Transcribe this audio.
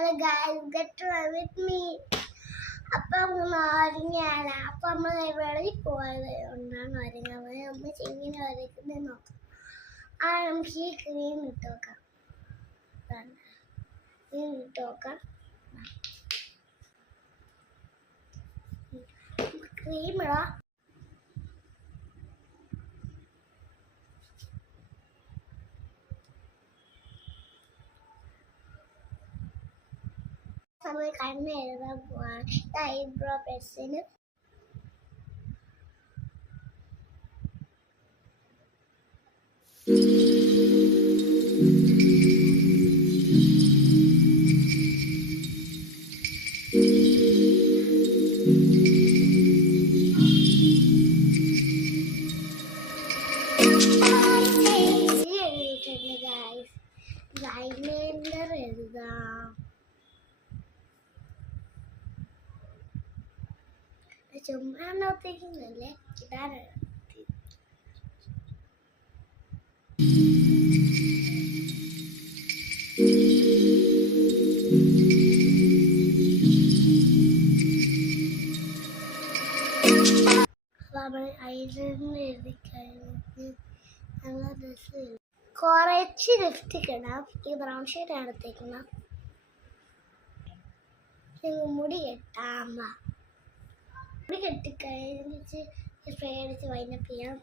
Hello guys, get with me. അപ്പം നാരങ്ങയാണ്. അപ്പം നമ്മൾ വെളിയിൽ പോയത് കൊണ്ടാണ് നാരങ്ങ നമ്മൾ ഇങ്ങനെ വരയ്ക്കുന്നത് നോക്കാം. നമുക്ക് ഈ ക്രീം ഇട്ട് നോക്കാം. ക്രീം ഇട്ട് നോക്കാം. ക്രീം ഇടാം. നമ്മൾ കണ്ണ് എഴുതാൻ പോവാണ്. ഐബ്രോ പെൻസിന് ലൈനർ എഴുതാം. ചുമ്മാത്തേക്കുന്നല്ലേ ഇടാനാണ്. നമ്മൾ ഐലൈനർ എഴുതി കഴിഞ്ഞ് നല്ല ഡ്രസ്സ് കുറച്ച് ലിപ്സ്റ്റിക് ഇടാം. ഈ ബ്രൗൺ ഷെയ്ഡ് എടുത്തേക്കണം. മുടി കെട്ടാം. മുടി കെട്ടിക്കഴിഞ്ഞിട്ട് സ്പ്രേ അടിച്ച് വൈൻഡപ്പ് ചെയ്യാം.